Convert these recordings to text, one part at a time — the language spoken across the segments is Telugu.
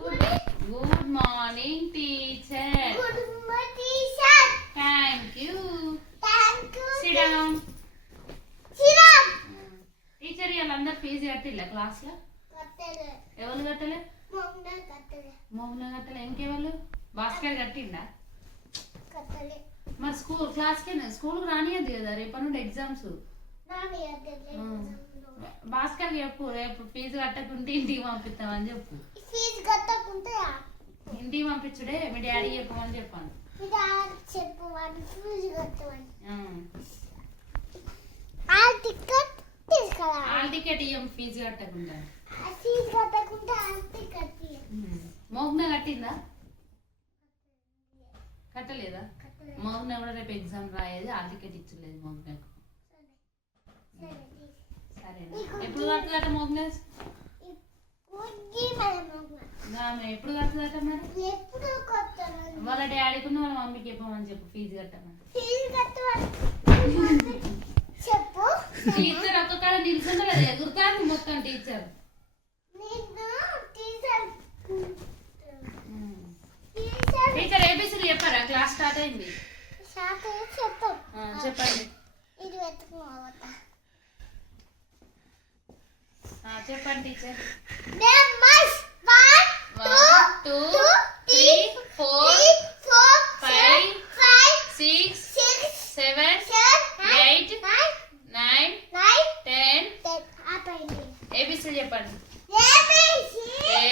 Good morning, teacher. Good morning, teacher. Thank you. Thank you. Sit down. Sit down. Teacher వీళ్ళందరూ ఫీజు కట్టిల్లా క్లాస్ లో? కట్టలే. ఎవరు కట్టలే? మౌన కట్టలే. మౌన కట్టలే. ఇంకెవరు? భాస్కర్ కట్టిండా? కట్టలే. మరి స్కూల్కి రానియద్దు కదా, రేపటి నుండి ఎగ్జామ్స్. భాస్కర్ చెప్పు, రేపు ఫీజు కట్టకుంటే ఇంటికి పంపిస్తామని చెప్పు. ఫీజు కట్టకుంటే ఇంటికి పంపించుడే మీ డాడీ చెప్పమని చెప్పాను. చెప్పమని ఫీజు కట్టమని. హాల్ టికెట్ ఇవ్వం ఫీజు కట్టకుండా. ఫీజు కట్టకుంటే హాల్ టికెట్ మోహన కట్టిందా? కట్టలేదా? మోహన కూడా రేపు ఎగ్జామ్ రాయేది, హాల్ టికెట్ ఇచ్చలేదు మోహనకు. సరేనా? ఎప్పుడు కడుతుందట మోహన? ఎప్పుడు కడుతుందట? మరి వాళ్ళ డాడీకి వాళ్ళ మమ్మీకి చెప్పమని చెప్పు ఫీజు కట్టమని. చెప్పు. టీచర్ ఒక్క కాడ నిల్చుండలేదు, ఎగురుతాను మొత్తం టీచర్. టీచర్ ఏబిసిడి చెప్పారా? క్లాస్ స్టార్ట్ అయింది. చెప్పండి. చెప్పండి టీచర్. 1 2 3 4 5 6 7 8 9 10. ఏబిసిడి చెప్పండి. A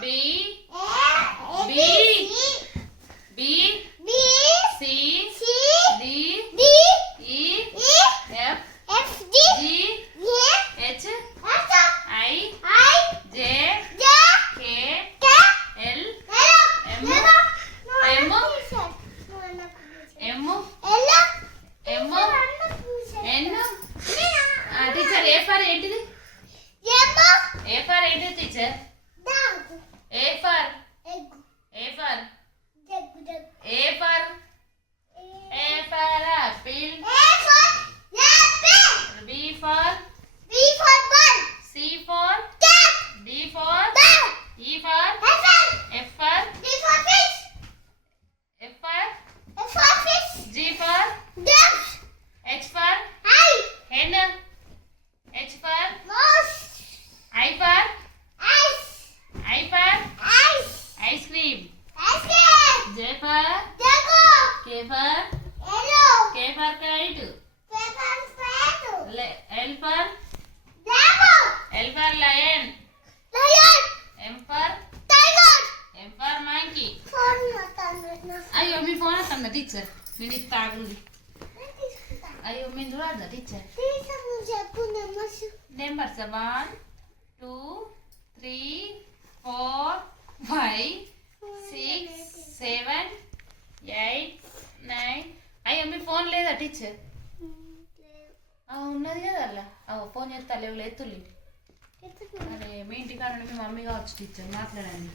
B B B C D E F G H I J K L M N. Teacher A for ఏంటిది? ఏ ఫర్ ఏంటిది teacher? A for apple. B for ball. C for cat. D for dog. E for F for fish. G for dog. H for hen. H for mouse. I for ice cream. J for K for kite. L for lion. M for monkey. అయ్యో మీ ఫోన్ వస్తుందా టీచర్? నేను ఇది తాగుంది. అయ్యో మేము చూడద్దా టీచర్? నెంబర్స్ 1 2 3 4 5 6 7 8 9. అయ్యో మీ ఫోన్ లేదా టీచర్? ఉన్నది కదా అలా. ఫోన్ చేస్తా లేవు ఎత్తులి. అరే మీ ఇంటికాడ మీ మమ్మీ కావచ్చు టీచర్, మాట్లాడండి.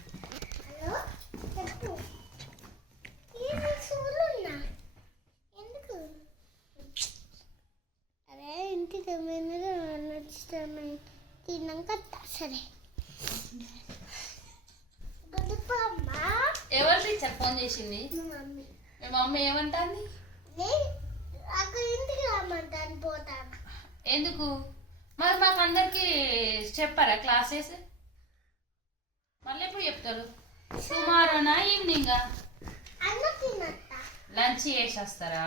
అరే ఇంటికి తిన్నాక సరే. ఎవరు టీచర్ ఫోన్ చేసింది? మీ మమ్మీ ఏమంటాంది? ఇంటికి రమ్మంటాను, పోతాను. ఎందుకు మరి? మాకు అందరికి చెప్పారా క్లాసెస్? మళ్ళీ ఎప్పుడు చెప్తారు? టుమారోనా ఈవినింగా? అన్న తినట్ట లంచ్ చేసి వస్తారా?